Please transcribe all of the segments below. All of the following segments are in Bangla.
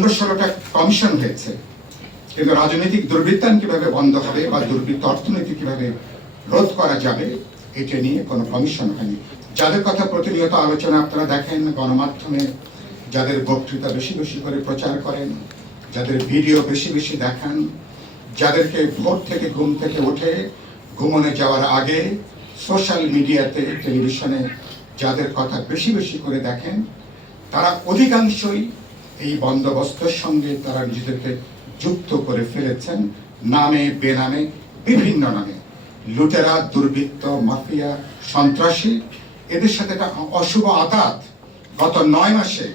পনেরো কমিশন হয়েছে। কিন্তু রাজনৈতিক দুর্বৃত্তায়ন কীভাবে বন্ধ হবে বা দুর্বৃত্ত অর্থনীতি কীভাবে রোধ করা যাবে, এটা নিয়ে কোনো কমিশন হয়নি। যাদের কথা প্রতিনিয়ত আলোচনা আপনারা দেখেন, গণমাধ্যমে যাদের বক্তৃতা বেশি বেশি করে প্রচার করেন, যাদের ভিডিও বেশি বেশি দেখান, যাদেরকে ভোর থেকে ঘুম থেকে উঠে ঘুমনে যাওয়ার আগে সোশ্যাল মিডিয়াতে, টেলিভিশনে যাদের কথা বেশি বেশি করে দেখেন, তারা অধিকাংশই এই বন্দোবস্তের সঙ্গে তারা নিজেদেরকে যুক্ত করে ফেলেছেন, নামে, বেনামে, বিভিন্ন নামে। লুটেরা, দুর্বৃত্ত, মাফিয়া, সন্ত্রাসী, এদের সাথে একটা অশুভ আঘাত। গত নয় মাসে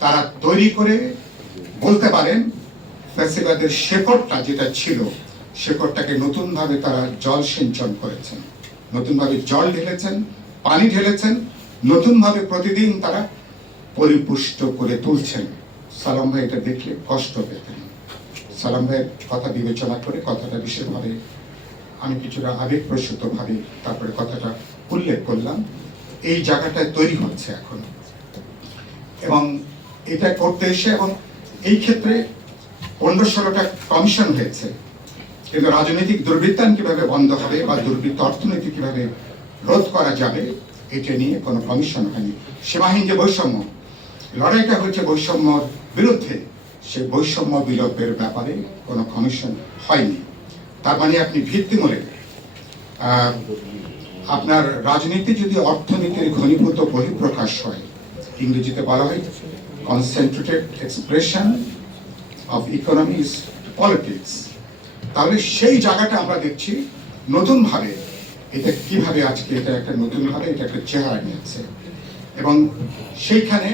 তারা তৈরি করে বলতে পারেন, ফ্যাসিবাদের শেকড়টা যেটা ছিল, শেকড়টাকে নতুনভাবে তারা জল সিঞ্চন করেছেন। নতুনভাবে জল ঢেলেছেন, পানি ঢেলেছেন, নতুনভাবে প্রতিদিন তারা পরিপুষ্ট করে তুলছেন। সালাম ভাই এটা দেখলে কষ্ট পেতেন। সালাম ভাইয়ের কথা বিবেচনা করে কথাটা বিশেষভাবে আমি কিছুটা আবেগপ্রসূত ভাবে তারপরে কথাটা উল্লেখ করলাম। এই জায়গাটায় তৈরি হচ্ছে এখন। এবং এটা করতে এসে এবং এই ক্ষেত্রে পনেরো ষোলোটা কমিশন হয়েছে। কিন্তু রাজনৈতিক দুর্বৃত্তায়ন কীভাবে বন্ধ হবে বা দুর্বৃত্ত অর্থনীতি কীভাবে রোধ করা যাবে, এটা নিয়ে কোনো কমিশন হয়নি। সীমাহীন যে বৈষম্য লড়াইটা হচ্ছে বৈষম্যর বিরুদ্ধে। সে বৈষম্য বিলোপের ব্যাপারে কোনো কমিশন হয়নি। তার মানে আপনি ভিত্তিমূলে আপনার রাজনীতি যদি অর্থনীতির ঘনীভূত বহিঃপ্রকাশ হয়, ইংরেজিতে বলা হয় concentrated expression of economy politics তাহলে সেই জায়গাটা আমরা দেখছি নতুনভাবে। এটা কীভাবে আজকে এটা একটা নতুনভাবে, এটা একটা চেহারা নিয়েছে। এবং সেইখানে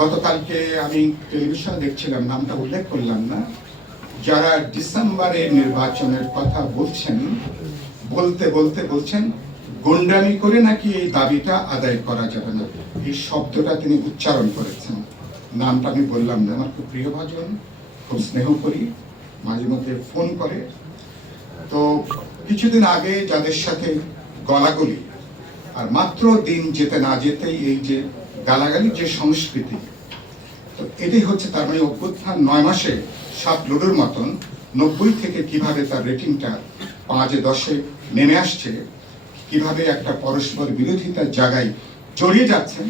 গতকালকে আমি টেলিভিশন দেখছিলাম, নামটা উল্লেখ করলাম না। যারা ডিসেম্বরে নির্বাচনের কথা বলছেন, বলতে বলতে বলছেন, গুন্ডামি করে নাকি এই দাবিটা আদায় করা যাবে না? এই শব্দটা তিনি উচ্চারণ করেছেন। নামটা আমি বললাম না। আমার খুব প্রিয় ভাজন, খুব স্নেহ করি, মাঝে মধ্যে ফোন করে। তো কিছুদিন আগে যাদের সাথে গলাগলি, আর মাত্র দিন যেতে না যেতেই এই যে গালাগালি যে সংস্কৃতি এটাই হচ্ছে তার মানে অভ্যুত্থান নয় মাসে সাত লুডুর মতন নব্বই থেকে কীভাবে তার রেটিংটা পাঁচে দশে নেমে আসছে, কীভাবে একটা পরস্পর বিরোধিতার জায়গায় জড়িয়ে যাচ্ছেন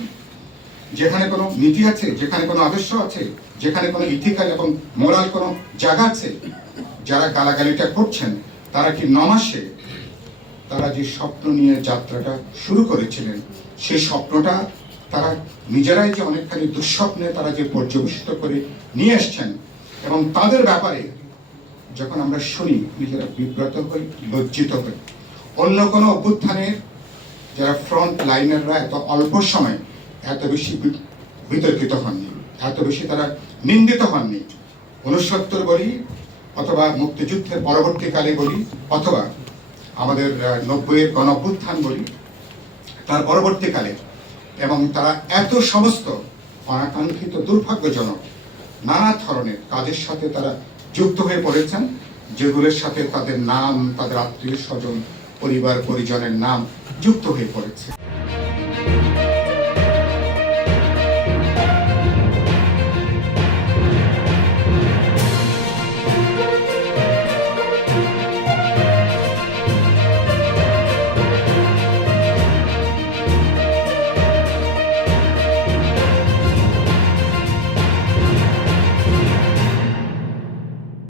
যেখানে কোনো নীতি আছে, যেখানে কোনো আদর্শ আছে, যেখানে কোনো ইথিক্যাল এবং মোরাল কোনো জায়গা আছে, যারা গালাগালিটা করছেন, তারা কি নমাসে তারা যে স্বপ্ন নিয়ে যাত্রাটা শুরু করেছিলেন, সেই স্বপ্নটা তারা নিজেরাই যে অনেকখানি দুঃস্বপ্নে তারা যে পর্যবেসিত করে নিয়ে এসছেন এবং তাদের ব্যাপারে যখন আমরা শুনি, নিজেরা বিব্রত হই, লজ্জিত হই। অন্য কোনো অভ্যুত্থানের যারা ফ্রন্ট লাইনাররা এত অল্প সময় এত বেশি বিতর্কিত হননি, এত বেশি তারা নিন্দিত হননি। উনসত্তর বলি অথবা মুক্তিযুদ্ধের পরবর্তীকালে বলি, অথবা আমাদের নব্বইয়ের গণ অভ্যুত্থান বলি, তার পরবর্তীকালে এবং তারা এত সমস্ত অনাকাঙ্ক্ষিত দুর্ভাগ্যজনক নানা ধরনের কাজের সাথে তারা যুক্ত হয়ে পড়েছেন, যেগুলোর সাথে তাদের নাম, তাদের আত্মীয় স্বজন, পরিবার, পরিজনের নাম যুক্ত হয়ে পড়েছে।